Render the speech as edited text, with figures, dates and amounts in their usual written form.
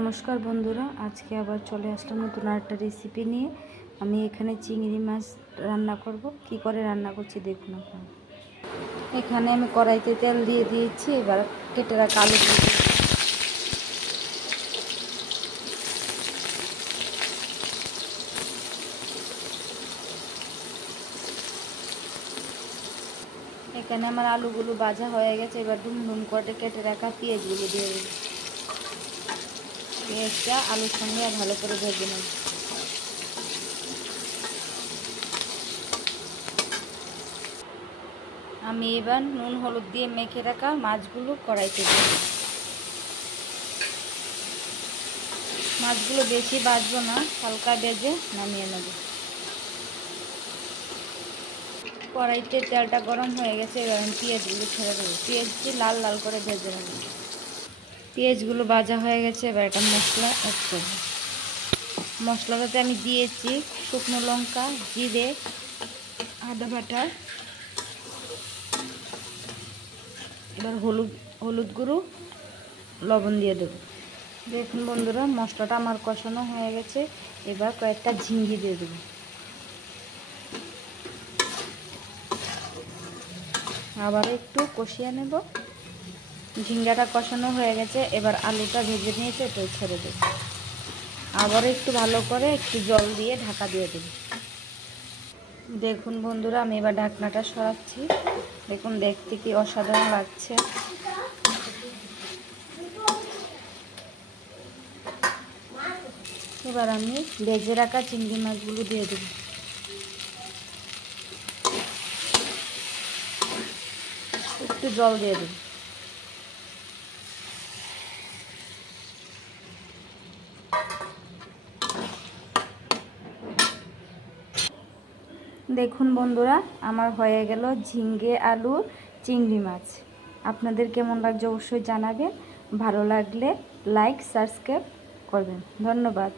নমস্কার বন্ধুরা, আজকে আবার চলে আসলাম নতুন একটা রেসিপি নিয়ে। আমি এখানে চিংড়ি মাছ রান্না করব। কি করে রান্না করছি দেখুন আপনারা। এখানে আমি কড়াইতে তেল দিয়ে দিয়েছি। এবার কেটে রাখা আলু দিয়ে দিয়েছি। এখানে আমার আলুগুলো ভাজা হয়ে গেছে। এবার ডুম করে কেটে রাখা পেঁয়াজগুলো দিয়ে দেব। পেঁয়াজটা আলুর সঙ্গে ভালো করে ভেজে নেব। আমি এবার নুন হলুদ দিয়ে মেখে রাখা মাছগুলো কড়াইতে দেব। মাছগুলো বেশি ভাজবো না, হালকা ভেজে নামিয়ে নেব। কড়াইতে তেলটা গরম হয়ে গেছে। এবার আমি পেঁয়াজগুলো ছেড়ে দেবো। পেঁয়াজটি লাল লাল করে ভেজে নেব। পেঁয়াজগুলো ভাজা হয়ে গেছে। এবার একটা মশলা অ্যাড করব। মশলাটাতে আমি দিয়েছি শুকনো লঙ্কা, জিরে, আদা বাটা, এবার হলুদ গুঁড়ো, লবণ দিয়ে দেবো। দেখুন বন্ধুরা, মশলাটা আমার কষানো হয়ে গেছে। এবার কয়েকটা ঝিঙ্গি দিয়ে দেবো। আবার একটু কষিয়ে নেব। ঝিঙ্গাটা কষানো হয়ে গেছে। এবার আলুটা ভেজে নিয়েছে, তো ছেড়ে দেব। আবার একটু ভালো করে একটু জল দিয়ে ঢাকা দিয়ে দেব। দেখুন বন্ধুরা, আমি এবার ঢাকনাটা সরাচ্ছি। দেখুন দেখতে কি অসাধারণ লাগছে। এবার আমি ভেজে রাখা চিংড়ি মাছগুলো দিয়ে দেব। একটু জল দিয়ে দেব। দেখুন বন্ধুরা, আমার হয়ে গেল ঝিঙ্গে আলু চিংড়ি মাছ। আপনাদের কেমন লাগছে অবশ্যই জানাবেন। ভালো লাগলে লাইক সাবস্ক্রাইব করবেন। ধন্যবাদ।